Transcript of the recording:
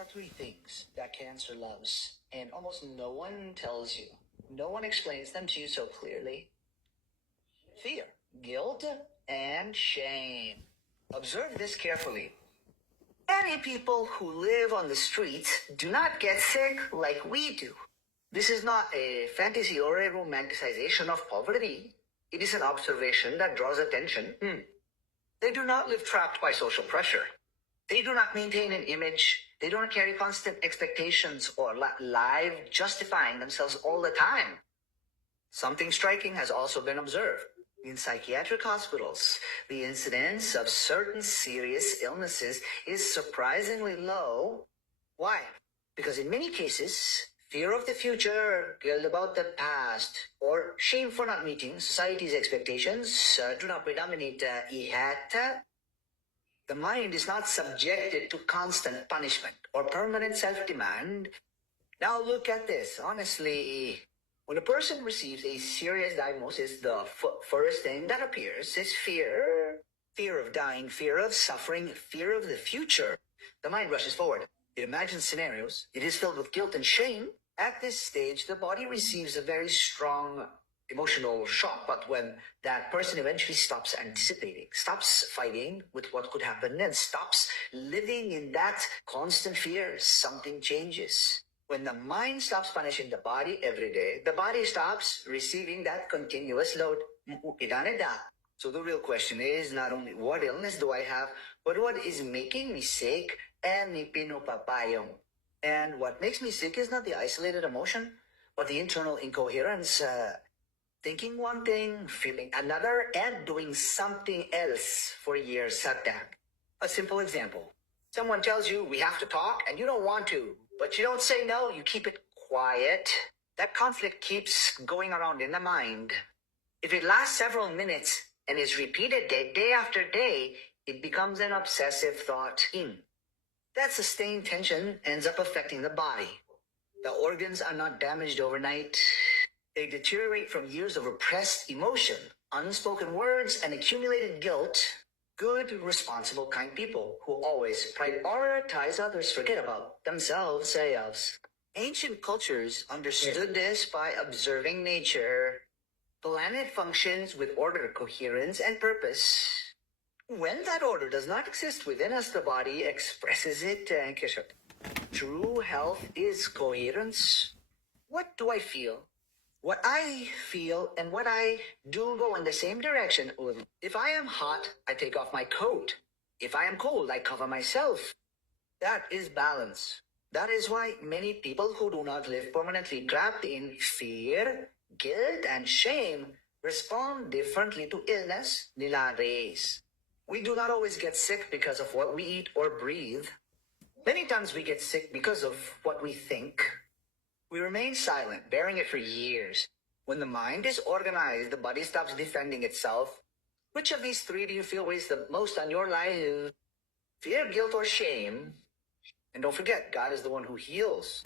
are three things that cancer loves, and almost no one tells you. No one explains them to you so clearly. Fear, guilt, and shame. Observe this carefully. Many people who live on the streets do not get sick like we do. This is not a fantasy or a romanticization of poverty. It is an observation that draws attention. They do not live trapped by social pressure. They do not maintain an image. They don't carry constant expectations or live justifying themselves all the time. Something striking has also been observed. In psychiatric hospitals, the incidence of certain serious illnesses is surprisingly low. Why? Because in many cases, fear of the future, guilt about the past, or shame for not meeting society's expectations do not predominate yet. The mind is not subjected to constant punishment or permanent self-demand. Now look at this. Honestly, when a person receives a serious diagnosis, the first thing that appears is fear. Fear of dying, fear of suffering, fear of the future. The mind rushes forward. It imagines scenarios. It is filled with guilt and shame. At this stage, the body receives a very strong emotional shock. But when that person eventually stops anticipating, stops fighting with what could happen, and stops living in that constant fear, something changes. When the mind stops punishing the body every day, the body stops receiving that continuous load. So the real question is not only what illness do I have, but what is making me sick and ni pinupapayong. And what makes me sick is not the isolated emotion, but the internal incoherence. Thinking one thing, feeling another, and doing something else for years at that. A simple example. Someone tells you we have to talk and you don't want to, but you don't say no, you keep it quiet. That conflict keeps going around in the mind. If it lasts several minutes and is repeated day after day, it becomes an obsessive thought. That sustained tension ends up affecting the body. The organs are not damaged overnight. They deteriorate from years of repressed emotion, unspoken words, and accumulated guilt. Good, responsible, kind people who always prioritize others forget about themselves. Ancient cultures understood this by observing nature. Planet functions with order, coherence, and purpose. When that order does not exist within us, the body expresses it. True health is coherence. What do I feel? What I feel and what I do go in the same direction. If I am hot, I take off my coat. If I am cold, I cover myself. That is balance. That is why many people who do not live permanently trapped in fear, guilt, and shame respond differently to illness. We do not always get sick because of what we eat or breathe. Many times we get sick because of what we think. We remain silent, bearing it for years. When the mind is organized, the body stops defending itself. Which of these three do you feel weighs the most on your life? Fear, guilt, or shame? And don't forget, God is the one who heals.